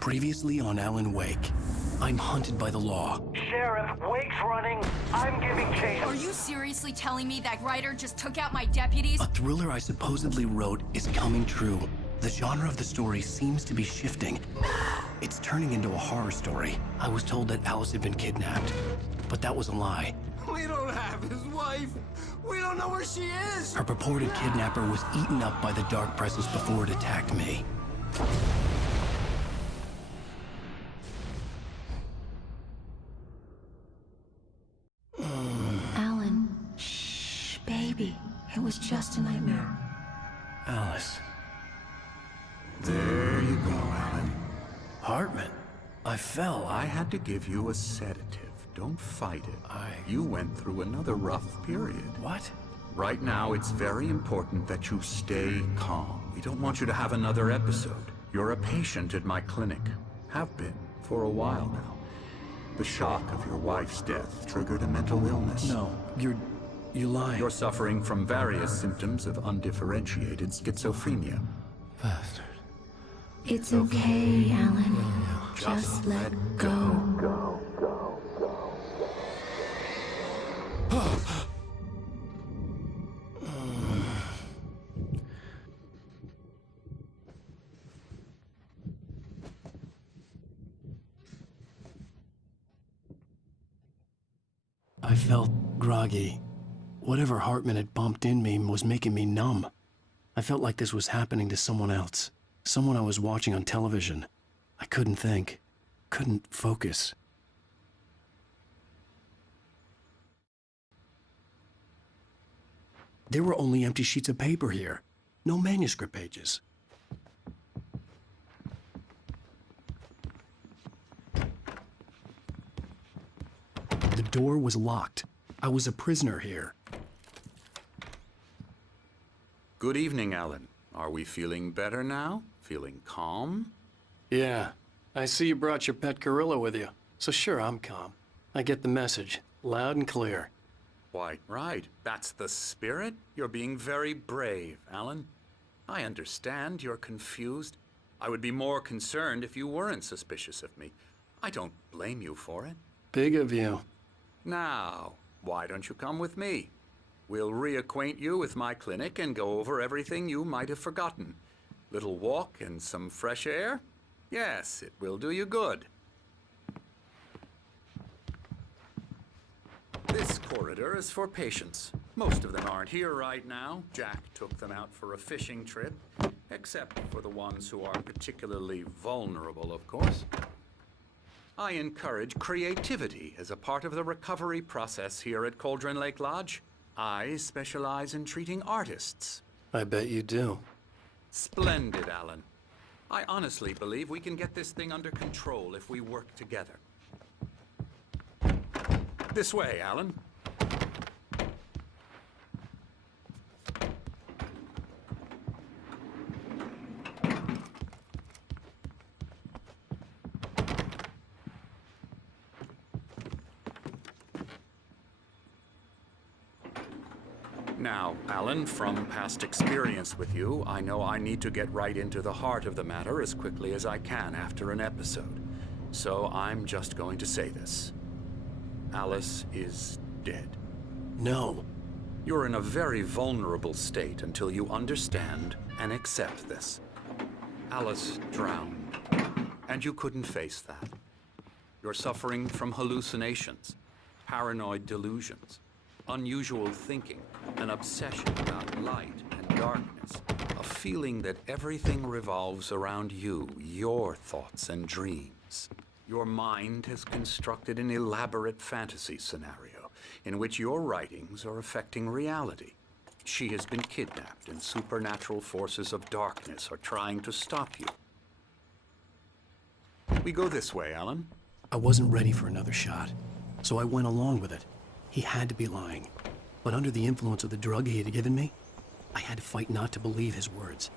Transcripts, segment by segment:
Previously on Alan Wake, I'm hunted by the law. Sheriff, Wake's running. I'm giving chase. Are you seriously telling me that Ryder just took out my deputies? A thriller I supposedly wrote is coming true. The genre of the story seems to be shifting. It's turning into a horror story. I was told that Alice had been kidnapped, but that was a lie. We don't have his wife. We don't know where she is. Her purported kidnapper was eaten up by the dark presence before it attacked me. Alan, shh, baby. It was just a nightmare. Alice. There you go, Alan. Hartman. I fell. I had to give you a sedative. Don't fight it. You went through another rough period. What? Right now, it's very important that you stay calm. We don't want you to have another episode. You're a patient at my clinic. Have been for a while now. The shock of your wife's death triggered a mental illness. No, you're lying. You're suffering from various symptoms of undifferentiated schizophrenia. Bastard. It's okay, Alan. Just let go. I felt groggy. Whatever Hartman had bumped in me was making me numb. I felt like this was happening to someone else. Someone I was watching on television. I couldn't think. Couldn't focus. There were only empty sheets of paper here. No manuscript pages. The door was locked. I was a prisoner here. Good evening, Alan. Are we feeling better now? Feeling calm? Yeah. I see you brought your pet gorilla with you. So sure, I'm calm. I get the message. Loud and clear. Why, right. That's the spirit. You're being very brave, Alan. I understand you're confused. I would be more concerned if you weren't suspicious of me. I don't blame you for it. Big of you. Now, why don't you come with me? We'll reacquaint you with my clinic and go over everything you might have forgotten. Little walk and some fresh air? Yes, it will do you good. This corridor is for patients. Most of them aren't here right now. Jack took them out for a fishing trip, except for the ones who are particularly vulnerable, of course. I encourage creativity as a part of the recovery process here at Cauldron Lake Lodge. I specialize in treating artists. I bet you do. Splendid, Alan. I honestly believe we can get this thing under control if we work together. This way, Alan. Now, Alan, from past experience with you, I know I need to get right into the heart of the matter as quickly as I can after an episode. So I'm just going to say this. Alice is dead. No. You're in a very vulnerable state until you understand and accept this. Alice drowned, and you couldn't face that. You're suffering from hallucinations, paranoid delusions, unusual thinking, an obsession about light and darkness, a feeling that everything revolves around you, your thoughts and dreams. Your mind has constructed an elaborate fantasy scenario in which your writings are affecting reality. She has been kidnapped and supernatural forces of darkness are trying to stop you. We go this way, Alan. I wasn't ready for another shot, so I went along with it. He had to be lying. But under the influence of the drug he had given me, I had to fight not to believe his words.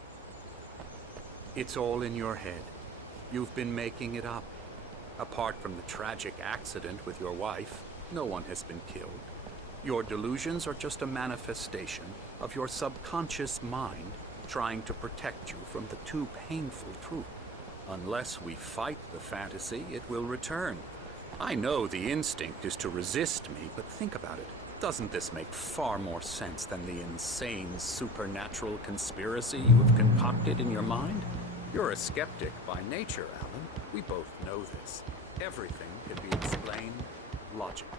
It's all in your head. You've been making it up. Apart from the tragic accident with your wife, no one has been killed. Your delusions are just a manifestation of your subconscious mind trying to protect you from the too painful truth. Unless we fight the fantasy, it will return. I know the instinct is to resist me, but think about it. Doesn't this make far more sense than the insane supernatural conspiracy you have concocted in your mind? You're a skeptic by nature, Alan. We both know this. Everything can be explained logically.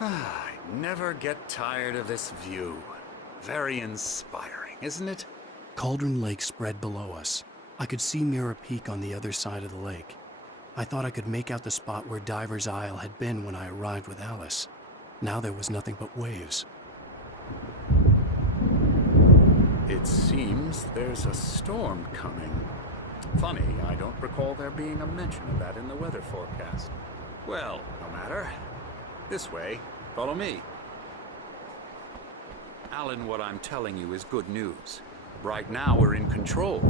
I never get tired of this view. Very inspiring, isn't it? Cauldron Lake spread below us. I could see Mirror Peak on the other side of the lake. I thought I could make out the spot where Diver's Isle had been when I arrived with Alice. Now there was nothing but waves. It seems there's a storm coming. Funny, I don't recall there being a mention of that in the weather forecast. Well, no matter. This way. Follow me. Alan, what I'm telling you is good news. Right now, we're in control.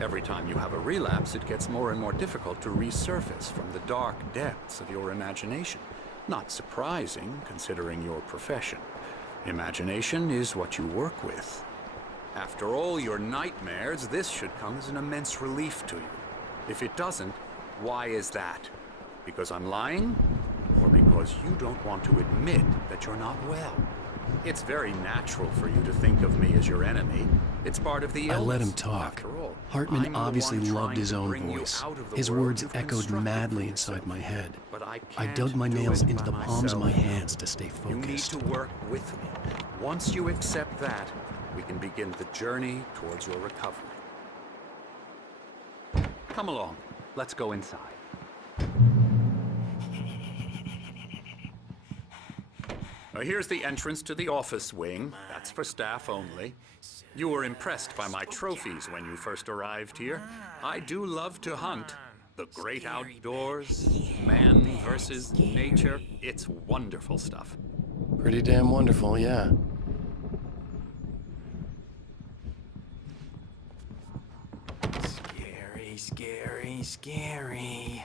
Every time you have a relapse, it gets more and more difficult to resurface from the dark depths of your imagination. Not surprising, considering your profession. Imagination is what you work with. After all your nightmares, this should come as an immense relief to you. If it doesn't, why is that? Because I'm lying? Or because you don't want to admit that you're not well? It's very natural for you to think of me as your enemy. It's part of the illness. I let him talk. After all, Hartman I'm the obviously one loved trying his to own bring you voice. out of the His world words you've echoed constructed madly for inside yourself. my head. But I I can't dug my do nails it into by the palms of my myself. hands to stay You need focused. to work with me. Once you accept that, we can begin the journey towards your recovery. Come along. Let's go inside. Now, here's the entrance to the office wing. That's for staff only. You were impressed by my trophies when you first arrived here. I do love to hunt. The great outdoors, man versus nature. It's wonderful stuff. Pretty damn wonderful, yeah. Scary, scary, scary.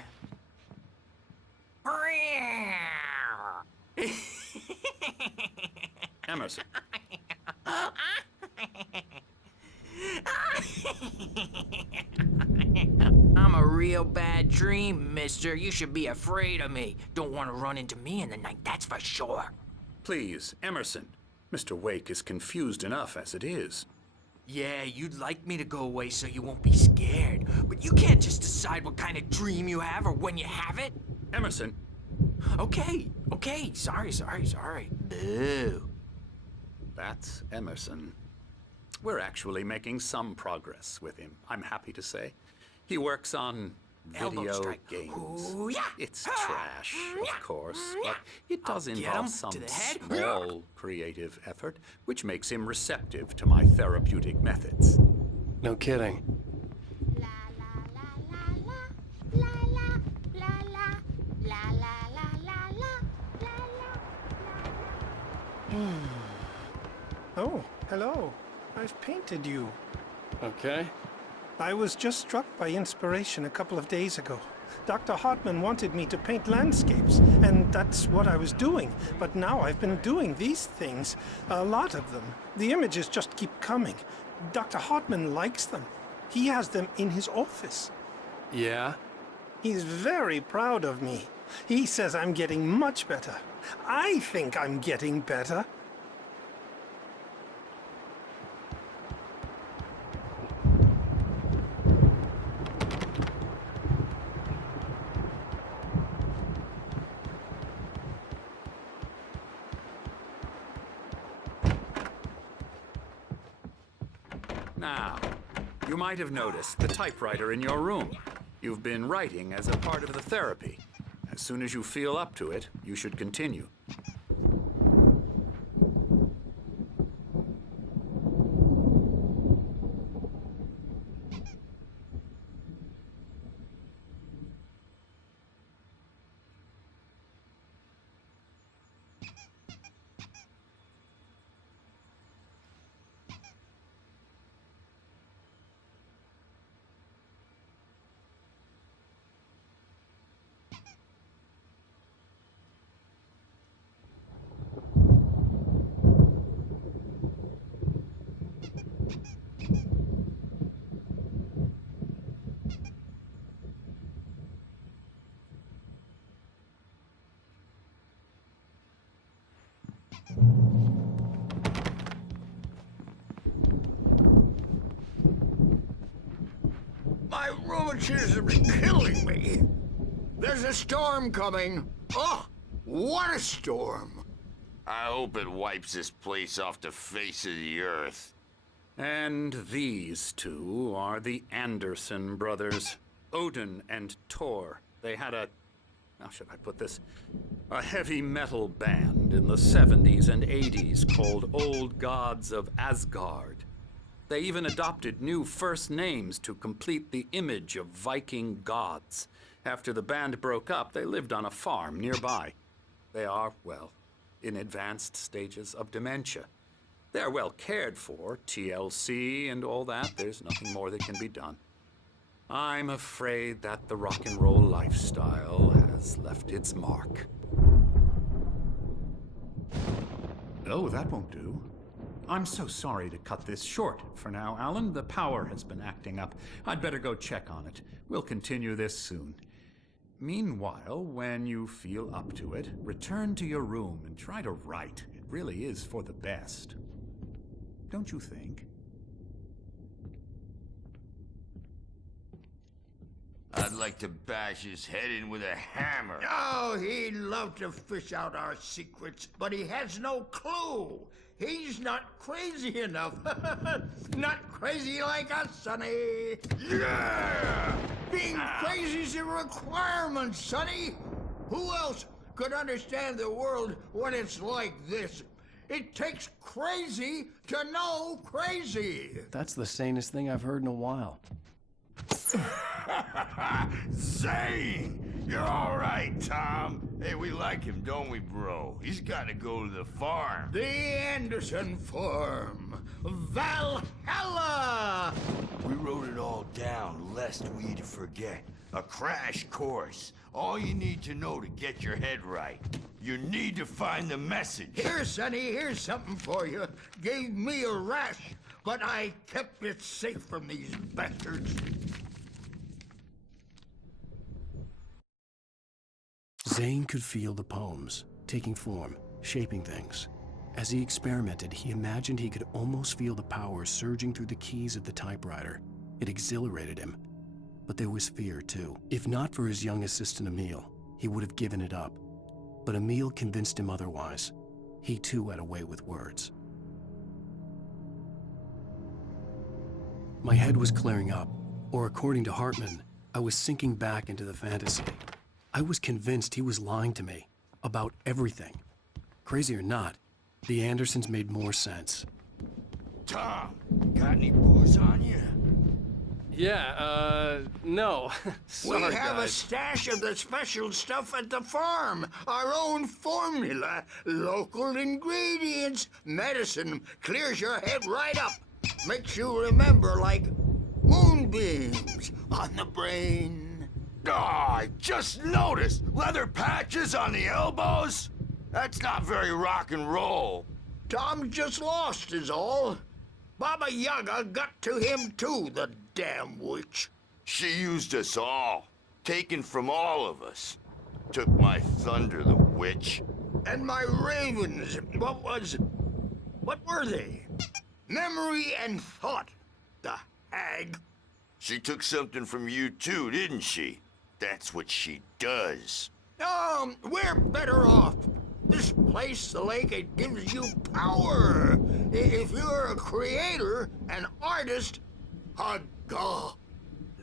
Emerson. I'm a real bad dream, mister. You should be afraid of me. Don't want to run into me in the night, that's for sure. Please, Emerson. Mr. Wake is confused enough as it is. Yeah, you'd like me to go away so you won't be scared. But you can't just decide what kind of dream you have or when you have it. Emerson, Okay, sorry. Boo. that's Emerson. We're actually making some progress with him, I'm happy to say. He works on Elbow video strike. games. Ooh, yeah. It's trash, of course, but it does I'll get involve him some to the head. small creative effort, which makes him receptive to my therapeutic methods. No kidding. La la la la la la la la la la la la la la. Oh, hello. I've painted you. Okay. I was just struck by inspiration a couple of days ago. Dr. Hartman wanted me to paint landscapes, and that's what I was doing. But now I've been doing these things, a lot of them. The images just keep coming. Dr. Hartman likes them. He has them in his office. Yeah? He's very proud of me. He says I'm getting much better. I think I'm getting better. Now, you might have noticed the typewriter in your room. You've been writing as a part of the therapy. As soon as you feel up to it, you should continue. My rheumatism is killing me. There's a storm coming. Oh, what a storm. I hope it wipes this place off the face of the earth. And these two are the Anderson brothers, Odin and Thor. They had a, how should I put this? A heavy metal band in the 70s and 80s called Old Gods of Asgard. They even adopted new first names to complete the image of Viking gods. After the band broke up, they lived on a farm nearby. They are, well, in advanced stages of dementia. They're well cared for, TLC and all that. There's nothing more that can be done. I'm afraid that the rock and roll lifestyle has left its mark. Oh, that won't do. I'm so sorry to cut this short for now, Alan. The power has been acting up. I'd better go check on it. We'll continue this soon. Meanwhile, when you feel up to it, return to your room and try to write. It really is for the best. Don't you think? I'd like to bash his head in with a hammer. Oh, he'd love to fish out our secrets, but he has no clue. He's not crazy enough. Not crazy like us, Sonny. Yeah! Being crazy's a requirement, Sonny. Who else could understand the world when it's like this? It takes crazy to know crazy. That's the sanest thing I've heard in a while. Zane! You're all right, Tom. Hey, we like him, don't we, bro? He's got to go to the farm. The Anderson Farm. Valhalla! We wrote it all down, lest we forget. A crash course. All you need to know to get your head right. You need to find the message. Here, Sonny, here's something for you. Gave me a rash, but I kept it safe from these bastards. Zane could feel the poems, taking form, shaping things. As he experimented, he imagined he could almost feel the power surging through the keys of the typewriter. It exhilarated him. But there was fear, too. If not for his young assistant, Emil, he would have given it up. But Emil convinced him otherwise. He, too, had a way with words. My head was clearing up, or according to Hartman, I was sinking back into the fantasy. I was convinced he was lying to me about everything. Crazy or not, the Andersons made more sense. Tom, got any booze on you? Yeah, no. Sorry, We have a guys. stash of the special stuff at the farm. Our own formula, local ingredients, medicine, clears your head right up. Makes you remember like moonbeams on the brain. Oh, I just noticed! Leather patches on the elbows? That's not very rock and roll. Tom just lost is all. Baba Yaga got to him too, the damn witch. She used us all. Taken from all of us. Took my thunder, the witch. And my ravens, what were they? Memory and thought, the hag. She took something from you too, didn't she? That's what she does. We're better off. This place, the lake, it gives you power. If you're a creator, an artist, a god.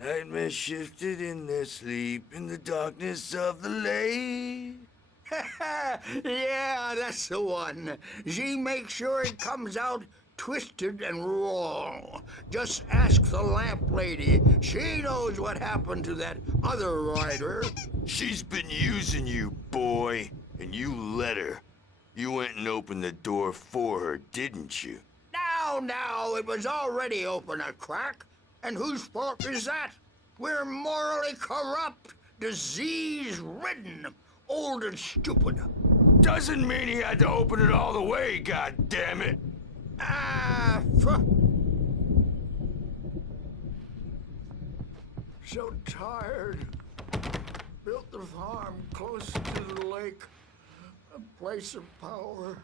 Nightmare shifted in their sleep in the darkness of the lake. Yeah, that's the one. She makes sure it comes out twisted and raw. Just ask the lamp lady. She knows what happened to that other rider. She's been using you, boy, and you let her. You went and opened the door for her, didn't you? Now, it was already open a crack. And whose fault is that? We're morally corrupt, disease-ridden, old and stupid. Doesn't mean he had to open it all the way, goddammit. So tired. Built the farm close to the lake, a place of power.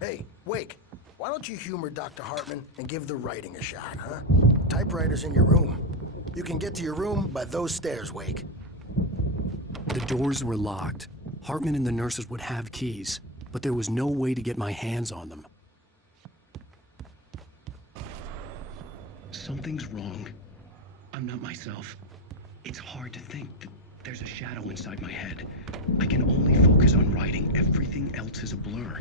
Hey, Wake, why don't you humor Dr. Hartman and give the writing a shot, huh? Typewriter's in your room. You can get to your room by those stairs, Wake. The doors were locked. Hartman and the nurses would have keys, but there was no way to get my hands on them. Something's wrong. I'm not myself. It's hard to think that there's a shadow inside my head. I can only focus on writing. Everything else is a blur.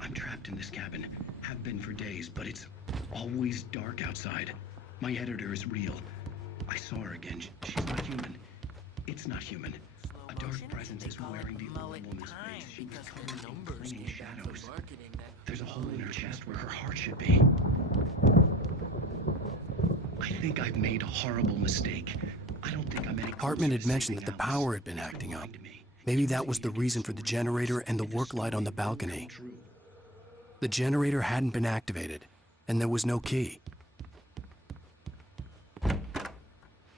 I'm trapped in this cabin. Have been for days, but it's always dark outside. My editor is real. I saw her again. She's not human. It's not human. A dark presence is wearing the old woman's face. She was covered in clinging shadows. There's a hole in her chest where her heart should be. I think I've made a horrible mistake. I don't think I'm any... Hartman had mentioned that the power had been acting up. Maybe that was the reason for the generator and the work light on the balcony. The generator hadn't been activated, and there was no key.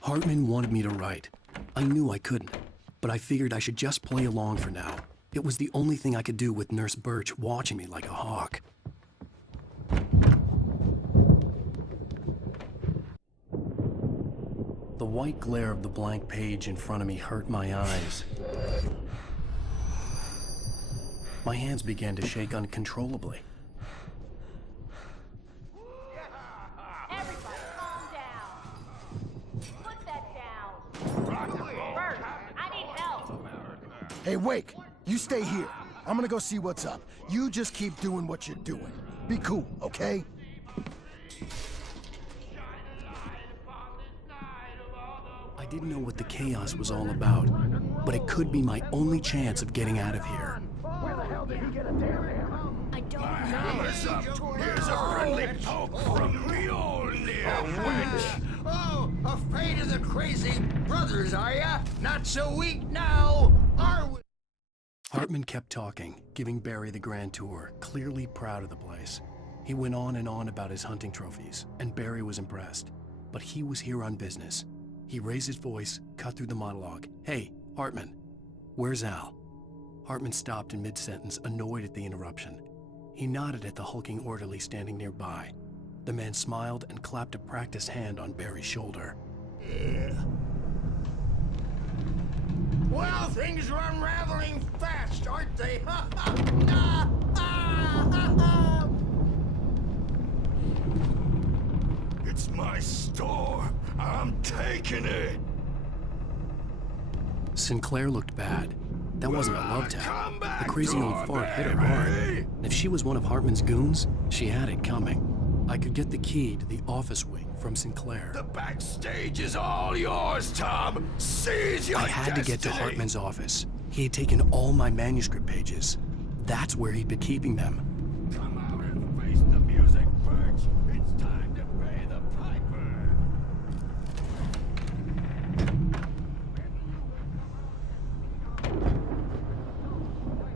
Hartman wanted me to write. I knew I couldn't, but I figured I should just play along for now. It was the only thing I could do with Nurse Birch watching me like a hawk. The white glare of the blank page in front of me hurt my eyes. My hands began to shake uncontrollably. Everybody, calm down. Put that down. Bert, I need help. Hey, Wake, you stay here. I'm gonna go see what's up. You just keep doing what you're doing. Be cool, okay? I didn't know what the chaos was all about, but it could be my only chance of getting out of here. Where the hell did he get a damn hammer? I don't know. Hammer's up. Here's a friendly poke from Mjolnir, witch. Oh, afraid of the crazy brothers, are ya? Not so weak now, are we? Hartman kept talking, giving Barry the grand tour, clearly proud of the place. He went on and on about his hunting trophies, and Barry was impressed. But he was here on business. He raised his voice, cut through the monologue. Hey, Hartman, where's Al? Hartman stopped in mid-sentence, annoyed at the interruption. He nodded at the hulking orderly standing nearby. The man smiled and clapped a practiced hand on Barry's shoulder. Well, things are unraveling fast, aren't they? It's my store. I'm taking it. Sinclair looked bad. That wasn't a love tap. Come back, The crazy old fart hit her hard. baby. And if she was one of Hartman's goons, she had it coming. I could get the key to the office wing from Sinclair. The backstage is all yours, Tom. Seize your I had to get to destiny. Hartman's office. He had taken all my manuscript pages. That's where he'd been keeping them. Come out and face the music, Birch. It's time to pay the piper.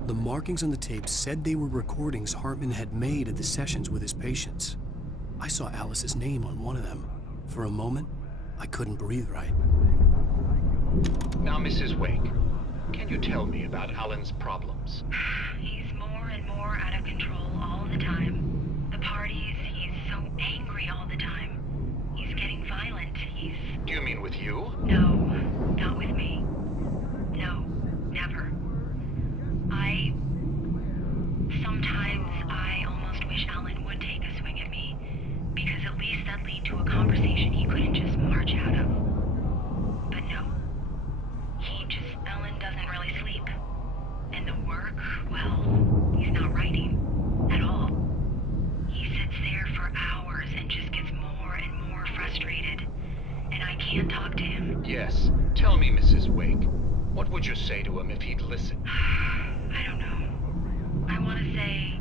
The markings on the tape said they were recordings Hartman had made at the sessions with his patients. I saw Alice's name on one of them. For a moment, I couldn't breathe right. Now, Mrs. Wake, can you tell me about Alan's problems? He's more and more out of control all the time. The parties, he's so angry all the time. He's getting violent. Do you mean with you? No, not with me. No, never. Sometimes I almost wish Alan would take a swing at me, because at least that'd lead to a conversation he couldn't just march out of. But no. Alan doesn't really sleep. And the work, well, he's not writing at all. He sits there for hours and just gets more and more frustrated. And I can't talk to him. Yes. Tell me, Mrs. Wake, what would you say to him if he'd listen? I don't know. I want to say,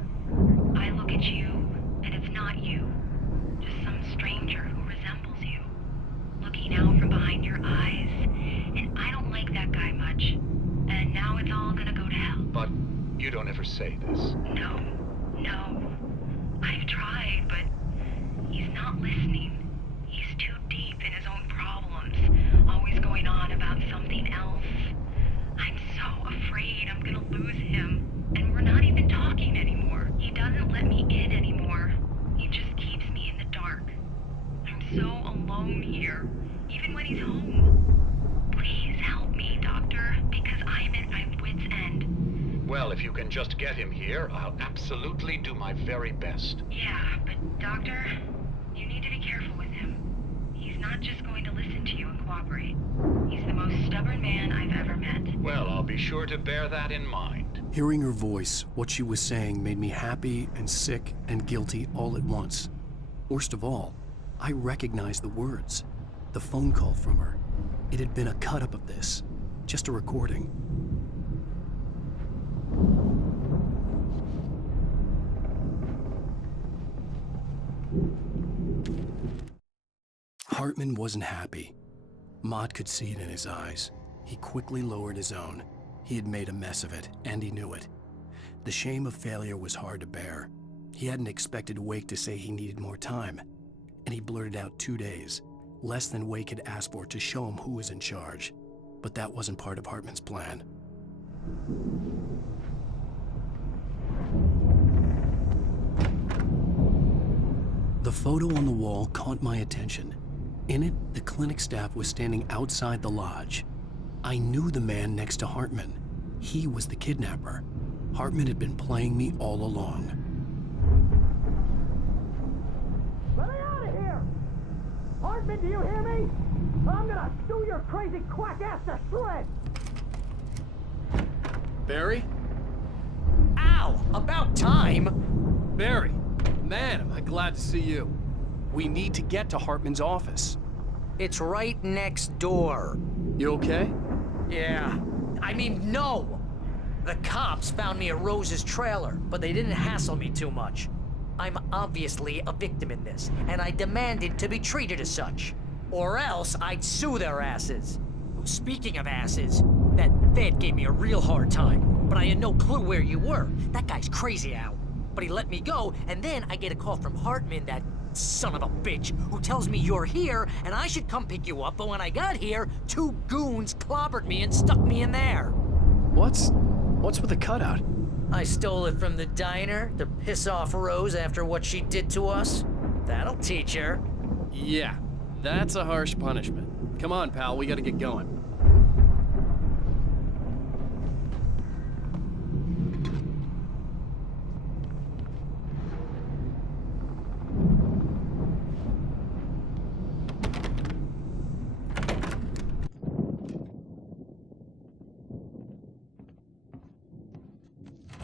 I look at you, and it's not you. Just some stranger who resembles you. Looking out from behind your eyes, and I don't like that guy much. And now it's all gonna go to hell. But you don't ever say this. No. I've tried, but he's not listening. He's too deep in his own problems, always going on about something else. I'm so afraid I'm gonna lose him, and we're not even talking anymore. He doesn't even when he's home. Please help me, Doctor, because I'm at my wit's end. Well, if you can just get him here, I'll absolutely do my very best. Yeah, but Doctor, you need to be careful with him. He's not just going to listen to you and cooperate. He's the most stubborn man I've ever met. Well, I'll be sure to bear that in mind. Hearing her voice, what she was saying made me happy and sick and guilty all at once. Worst of all, I recognized the words. The phone call from her. It had been a cut-up of this. Just a recording. Hartman wasn't happy. Mott could see it in his eyes. He quickly lowered his own. He had made a mess of it, and he knew it. The shame of failure was hard to bear. He hadn't expected Wake to say he needed more time, and he blurted out 2 days, less than Wake had asked for to show him who was in charge. But that wasn't part of Hartman's plan. The photo on the wall caught my attention. In it, the clinic staff was standing outside the lodge. I knew the man next to Hartman. He was the kidnapper. Hartman had been playing me all along. Let me out of here! Hartman, do you hear me? I'm gonna chew your crazy quack ass to shreds! Barry? Ow! About time! Barry, man, am I glad to see you. We need to get to Hartman's office. It's right next door. You okay? Yeah. I mean, no! The cops found me at Rose's trailer, but they didn't hassle me too much. I'm obviously a victim in this, and I demanded to be treated as such. Or else I'd sue their asses. Speaking of asses, that Fed gave me a real hard time, but I had no clue where you were. That guy's crazy, Al. But he let me go, and then I get a call from Hartman, that son of a bitch, who tells me you're here, and I should come pick you up, but when I got here, 2 goons clobbered me and stuck me in there. What's with the cutout? I stole it from the diner to piss off Rose after what she did to us. That'll teach her. Yeah, that's a harsh punishment. Come on, pal, we gotta get going.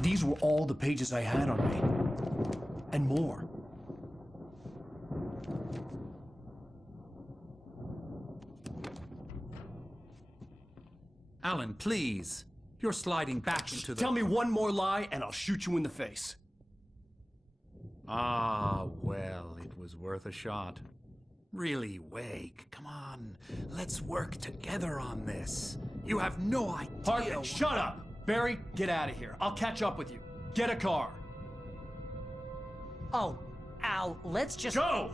These were all the pages I had on me. And more. Alan, please. You're sliding back into the... Tell me one more lie and I'll shoot you in the face. Ah, well, it was worth a shot. Really, Wake, come on. Let's work together on this. You have no idea... Hartman, shut up! Barry, get out of here. I'll catch up with you. Get a car. Oh, Al, let's just... Go!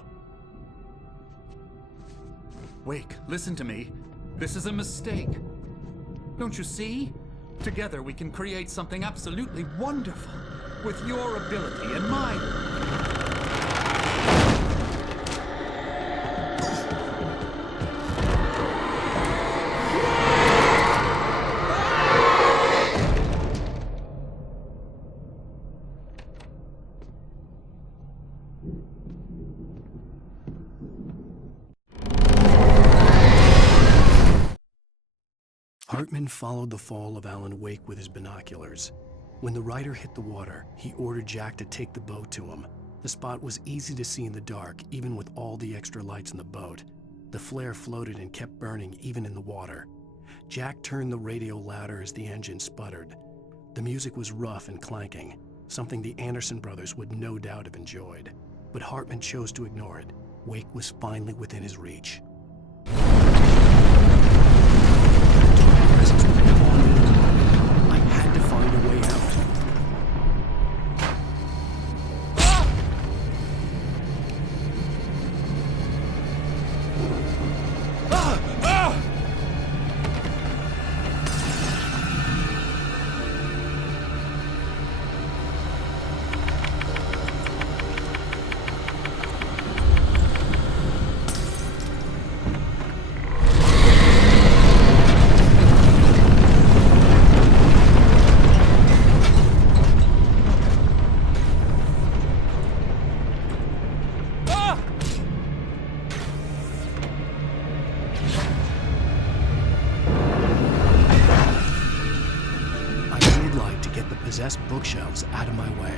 Wake, listen to me. This is a mistake. Don't you see? Together we can create something absolutely wonderful. With your ability and mine. Hartman followed the fall of Alan Wake with his binoculars. When the rider hit the water, he ordered Jack to take the boat to him. The spot was easy to see in the dark, even with all the extra lights in the boat. The flare floated and kept burning even in the water. Jack turned the radio louder as the engine sputtered. The music was rough and clanking, something the Anderson brothers would no doubt have enjoyed. But Hartman chose to ignore it. Wake was finally within his reach. I had to find a way out. possessed bookshelves out of my way.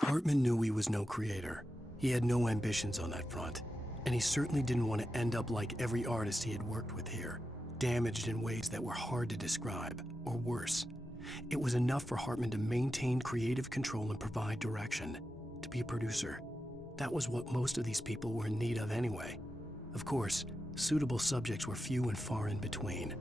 Hartman knew he was no creator. He had no ambitions on that front. And he certainly didn't want to end up like every artist he had worked with here, damaged in ways that were hard to describe, or worse. It was enough for Hartman to maintain creative control and provide direction, to be a producer. That was what most of these people were in need of anyway. Of course, suitable subjects were few and far in between.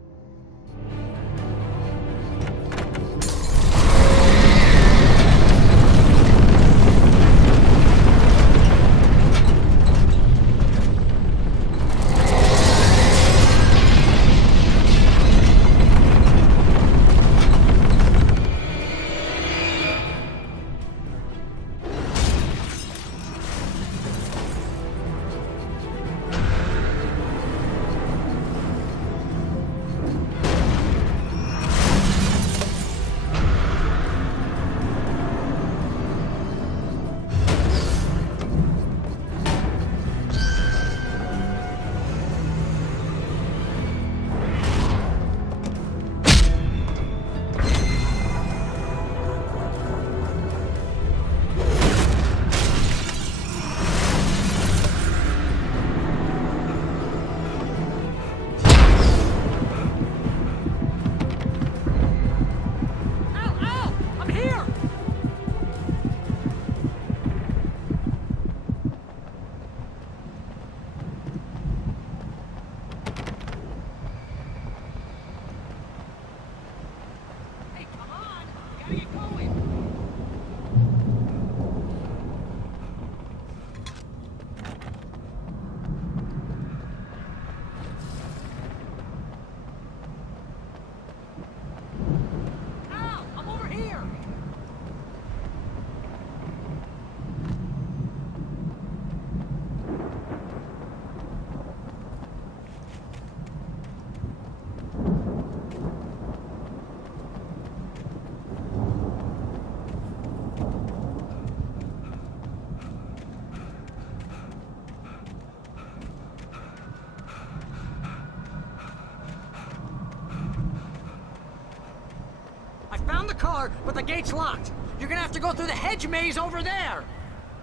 Found the car, but the gate's locked. You're gonna have to go through the hedge maze over there.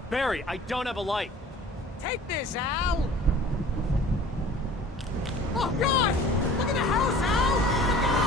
Barry, I don't have a light. Take this, Al. Oh, God! Look at the house, Al! Look out!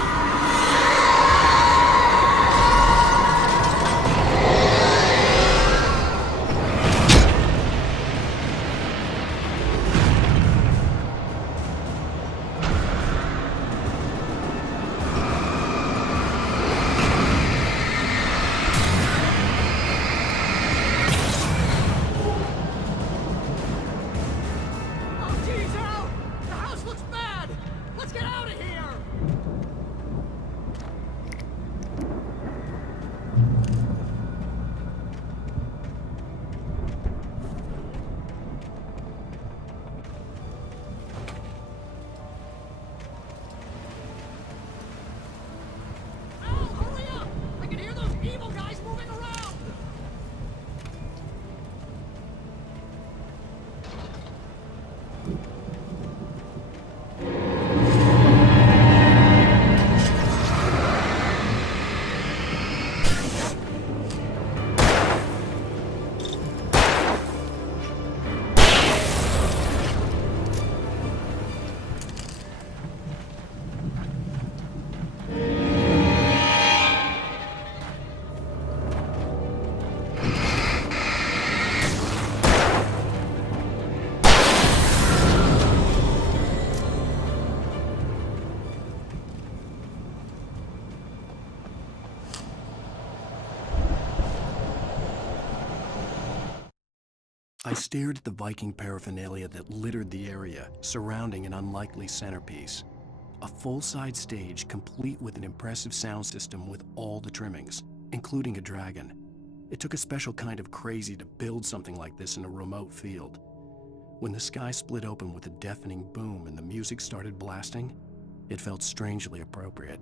I stared at the Viking paraphernalia that littered the area, surrounding an unlikely centerpiece. A full-size stage complete with an impressive sound system with all the trimmings, including a dragon. It took a special kind of crazy to build something like this in a remote field. When the sky split open with a deafening boom and the music started blasting, it felt strangely appropriate.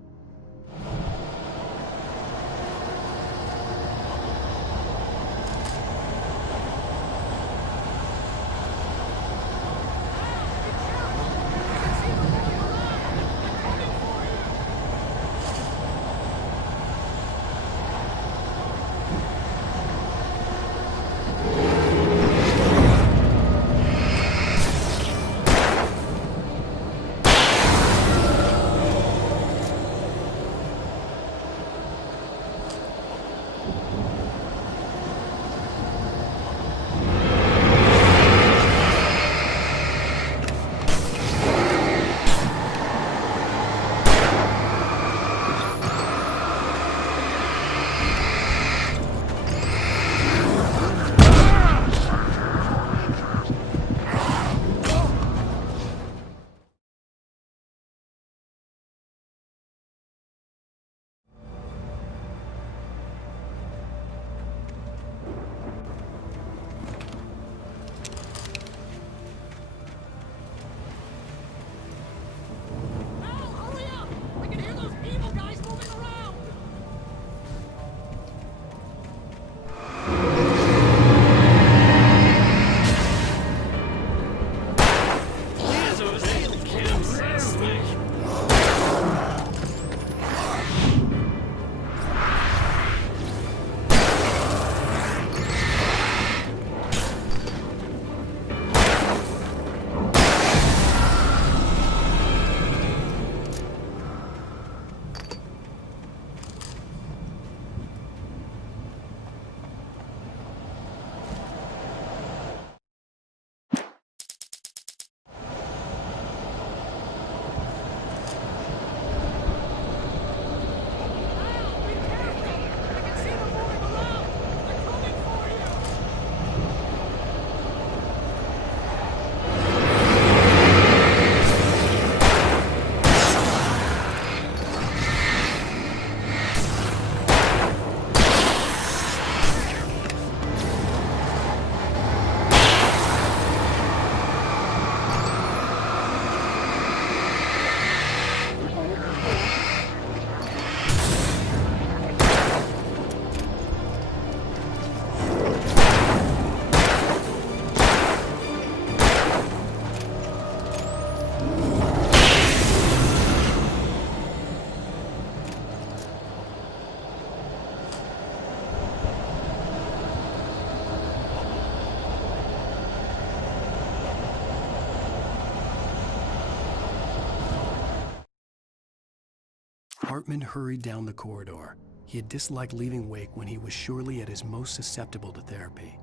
Hartman hurried down the corridor. He had disliked leaving Wake when he was surely at his most susceptible to therapy.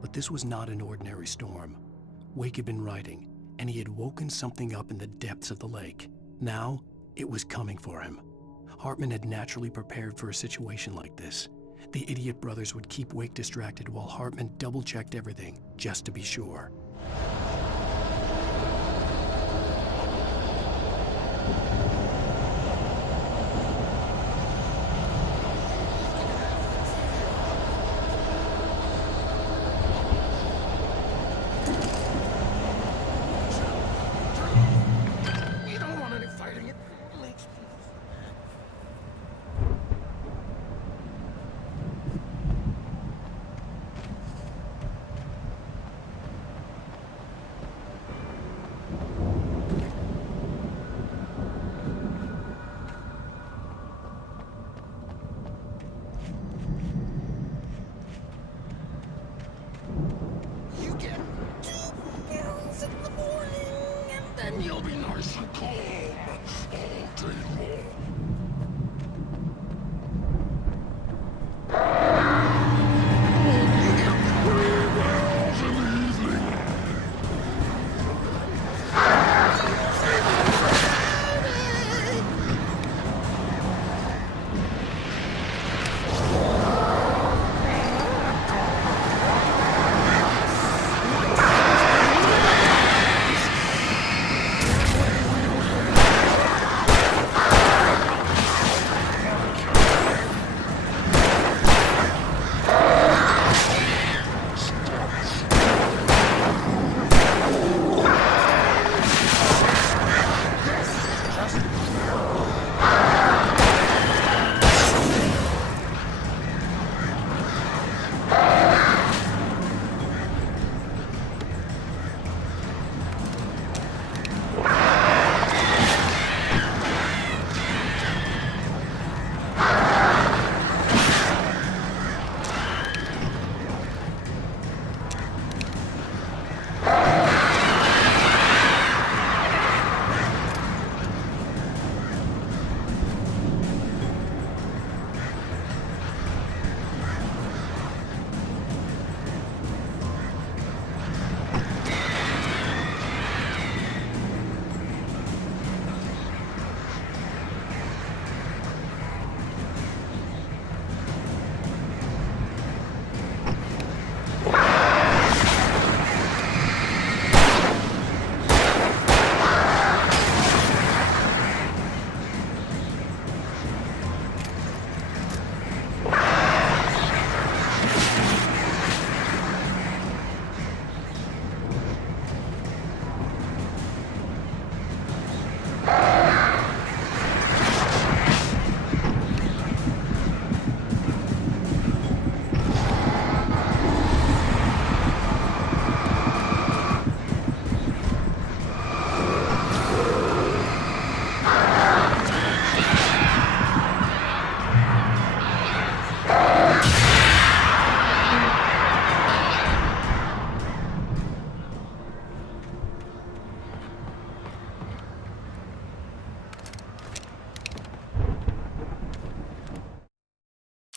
But this was not an ordinary storm. Wake had been writing, and he had woken something up in the depths of the lake. Now, it was coming for him. Hartman had naturally prepared for a situation like this. The idiot brothers would keep Wake distracted while Hartman double-checked everything, just to be sure.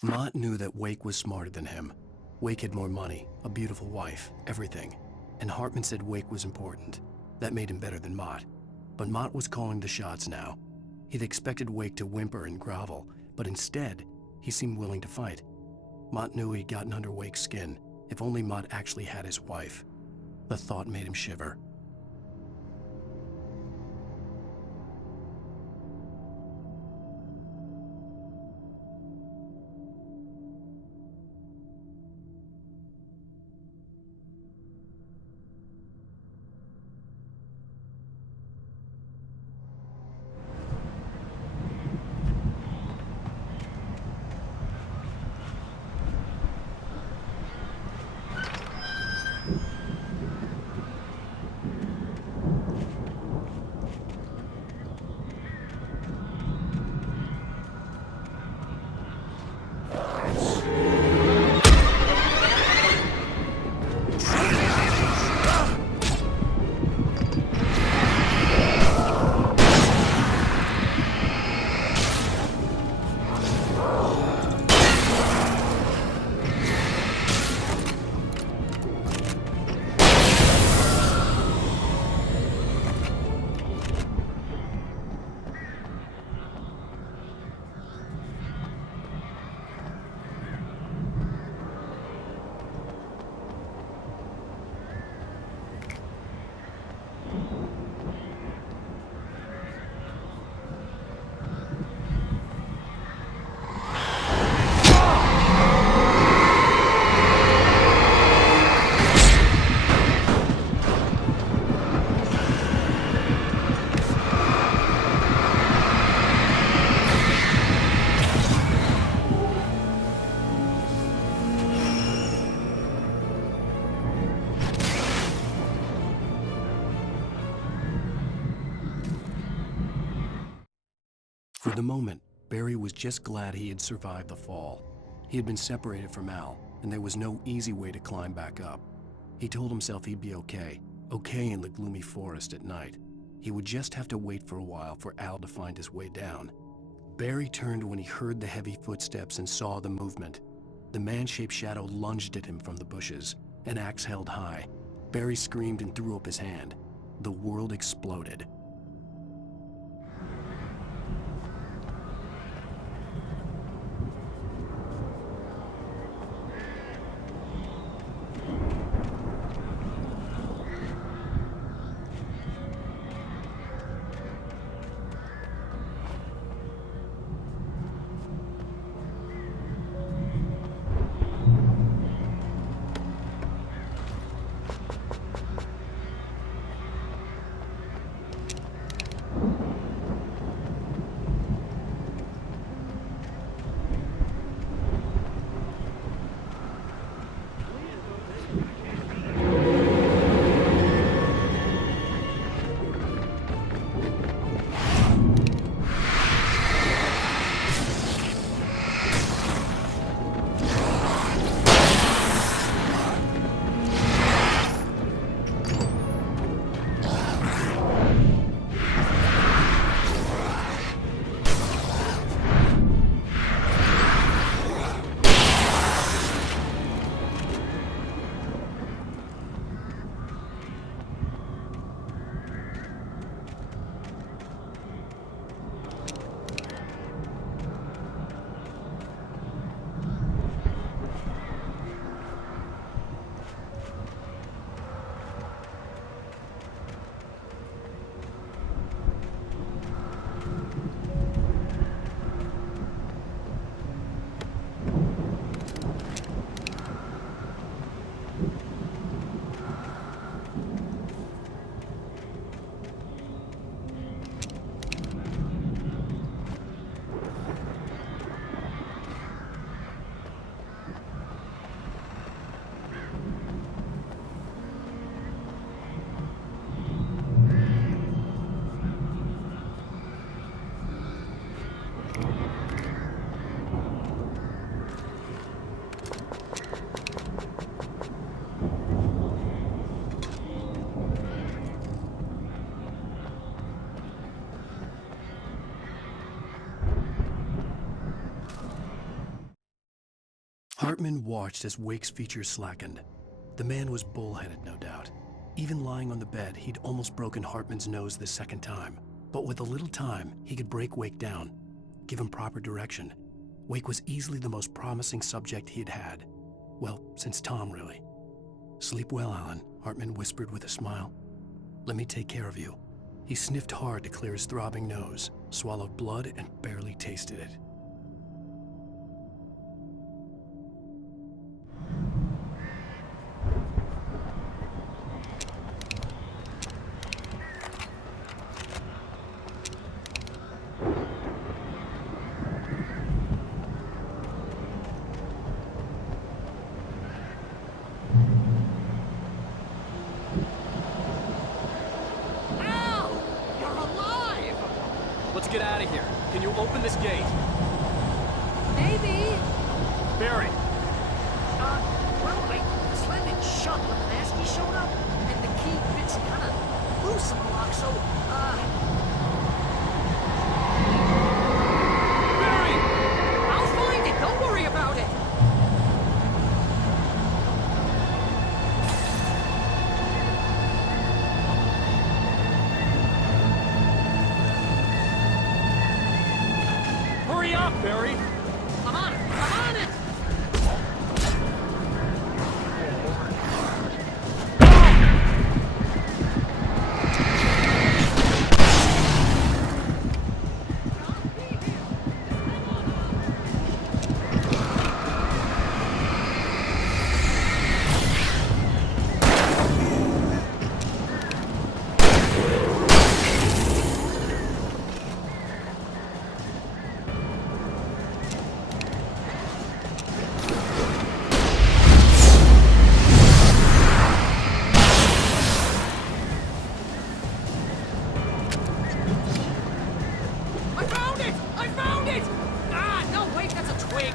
Mott knew that Wake was smarter than him. Wake had more money, a beautiful wife, everything. And Hartman said Wake was important. That made him better than Mott. But Mott was calling the shots now. He'd expected Wake to whimper and grovel, but instead, he seemed willing to fight. Mott knew he'd gotten under Wake's skin. If only Mott actually had his wife. The thought made him shiver. For the moment, Barry was just glad he had survived the fall. He had been separated from Al, and there was no easy way to climb back up. He told himself he'd be okay in the gloomy forest at night. He would just have to wait for a while for Al to find his way down. Barry turned when he heard the heavy footsteps and saw the movement. The man-shaped shadow lunged at him from the bushes, an axe held high. Barry screamed and threw up his hand. The world exploded. Hartman watched as Wake's features slackened. The man was bullheaded, no doubt. Even lying on the bed, he'd almost broken Hartman's nose the second time. But with a little time, he could break Wake down, give him proper direction. Wake was easily the most promising subject he had had. Well, since Tom, really. "Sleep well, Alan," Hartman whispered with a smile. "Let me take care of you." He sniffed hard to clear his throbbing nose, swallowed blood, and barely tasted it. Let's get out of here. Can you open this gate? Maybe. Barry! Well, I slammed it shut when the nasty showed up, and the key fits kind of loose in the lock, so, Barry! I'll find it. Don't worry about it. Hurry up, Barry! I'm on it. I'm on it. I found it! Ah, no, wait, that's a twig.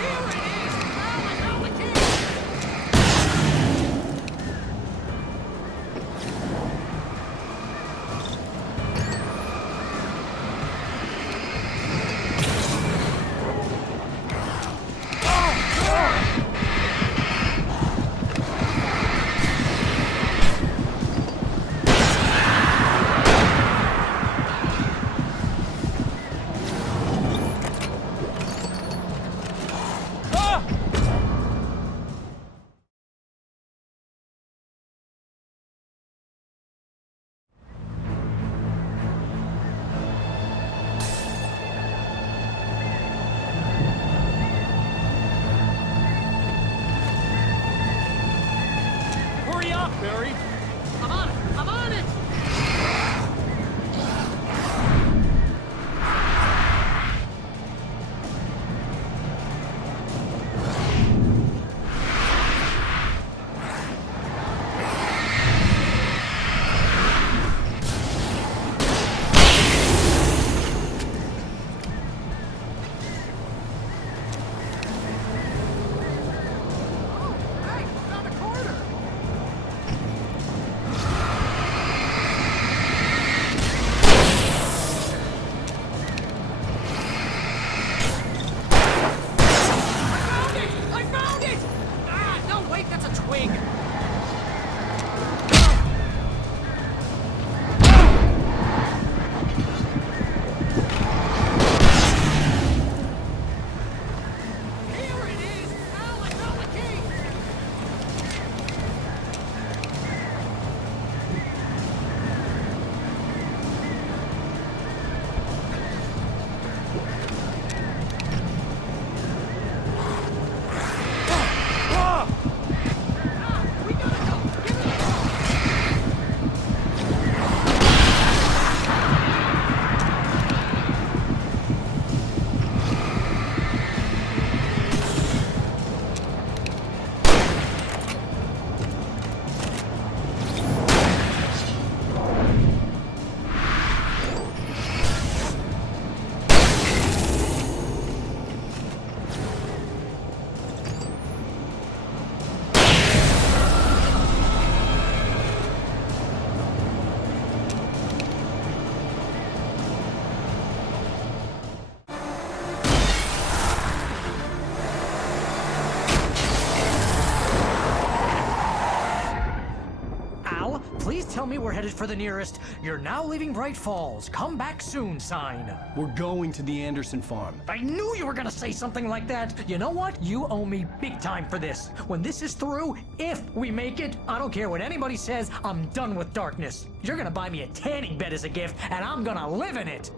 Here it is! Oh, I found the key! Hurry up, Barry! I'm on it! I'm on it! Oh, hey, found a corner! please tell me we're headed for the nearest "You're now leaving Bright Falls. Come back soon" sign. We're going to the Anderson farm. I knew you were gonna say something like that. You know what? You owe me big time for this. When this is through, if we make it, I don't care what anybody says, I'm done with darkness. You're gonna buy me a tanning bed as a gift, and I'm gonna live in it.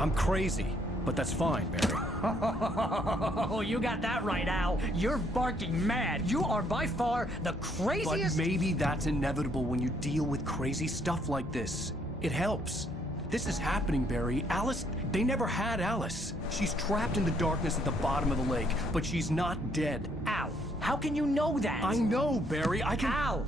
I'm crazy, but that's fine, Barry. Oh, you got that right, Al. You're barking mad. You are by far the craziest. But maybe that's inevitable when you deal with crazy stuff like this. It helps. This is happening, Barry. Alice, they never had Alice. She's trapped in the darkness at the bottom of the lake, but she's not dead. Al, how can you know that? I know, Barry. I can... Al,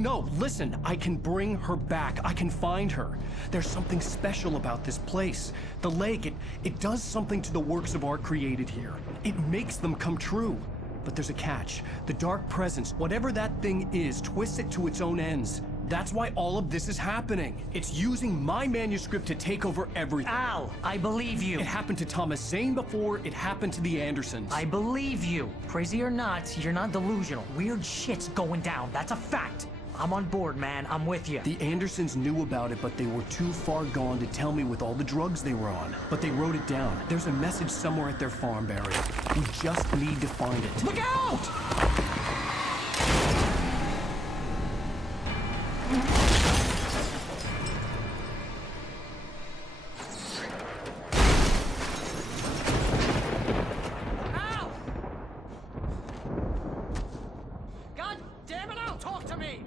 No, listen. I can bring her back. I can find her. There's something special about this place. The lake, it does something to the works of art created here. It makes them come true. But there's a catch. The dark presence, whatever that thing is, twists it to its own ends. That's why all of this is happening. It's using my manuscript to take over everything. Al, I believe you. It happened to Thomas Zane before, it happened to the Andersons. I believe you. Crazy or not, you're not delusional. Weird shit's going down. That's a fact. I'm on board, man. I'm with you. The Andersons knew about it, but they were too far gone to tell me with all the drugs they were on. But they wrote it down. There's a message somewhere at their farm, Barry. We just need to find it. Look out! Ow! God damn it, Al, talk to me!